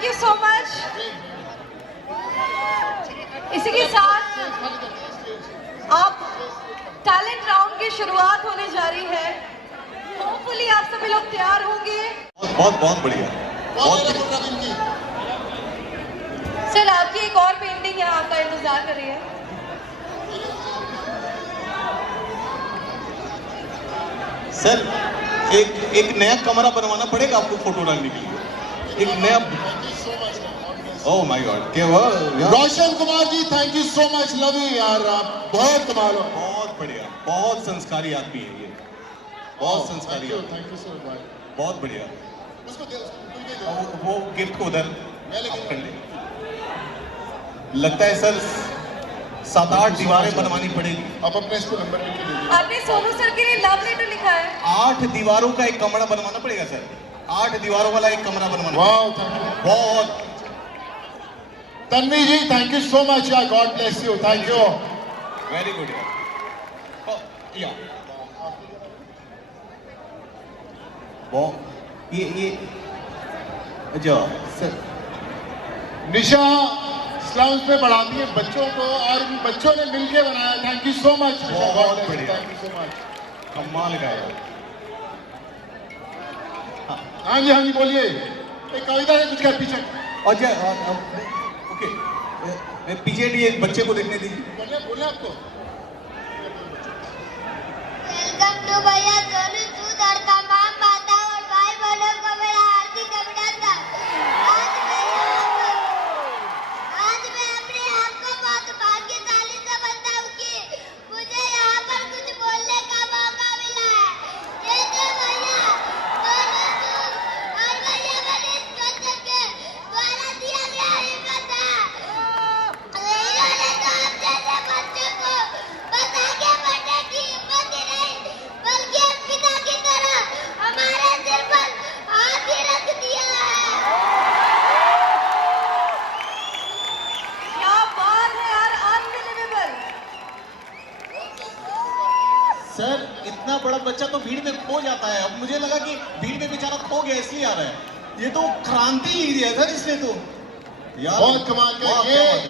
Thank you so much. इसी के साथ अब टैलेंट राउंड की शुरुआत होने जा रही है। होपफुली आप सभी लोग तैयार होंगे। बहुत बहुत बढ़िया, बहुत बढ़िया। सर आपकी एक और पेंटिंग है, आपका इंतजार कर रही है। सर एक नया कमरा बनवाना पड़ेगा आपको फोटो डालने के लिए, एक नया। ओह माय गॉड, क्या हुआ? Roshan Kumar ji, thank you so much, love you यार, आप बहुत कमाल हो। बहुत बढ़िया, बहुत संस्कारी आदमी है ये, बहुत संस्कारी। थैंक यू सो मच, बहुत बढ़िया। उसको दे, वो गिफ्ट को उधर कर ले। लगता है सर 7-8 दीवारें बनवानी पड़ेगी। आप अपने इसको नंबर लिख के दीजिए। आपने सोनू सर के लिए लव लेटर लिखा है। 8 दीवारों का एक कमरा बनवाना पड़ेगा सर, 8 दीवारों वाला एक कमरा बनवाना। वाओ, थैंक यू बहुत। तन्वी जी, थैंक यू सो मच यार, God bless you, thank you. Very good यार। ये अच्छा सर, निशा स्लम्स में पढ़ाती है बच्चों को और इन बच्चों ने मिलकर बनाया, थैंक यू सो मच। बहुत बढ़िया, थैंक यू सो मच, कमाल का है। हाँ जी, हाँ जी, बोलिए। एक कविता है कुछ का पीछे। अच्छा ओके, पीछे भी एक बच्चे को देखने दीजिए। बोलिए, बोलिए आपको। वेलकम टू भैया सोनू सूद और तमाम माताओं और भाई बहनों को मेरा हार्दिक अभिनंदन। आज मैं अपने आप को बहुत भाग्यशाली समझता हूँ कि मुझे यहाँ पर कुछ बोलने का मौका मिला है। ये जो भैया सोनू सूद और भैया मनीष कौशिक के द्वारा दिया गया हिम्मत है। इन्होंने तो हम जैसे बच्चों को बस आगे बढ़ने की हिम्मत ही नहीं बल्कि एक पिता की तरह हमारे सिर पर हाथ ही रख दिया है। क्या बात है यार, अनबिलीवेबल। सर इतना बड़ा बच्चा तो भीड़ में खो जाता है, अब मुझे लगा कि भीड़ में बेचारा खो गया इसलिए आ रहा है। ये तो क्रांति ली है सर इसने तो यार, बहुत कमाल का वाह, ये क्या बात है।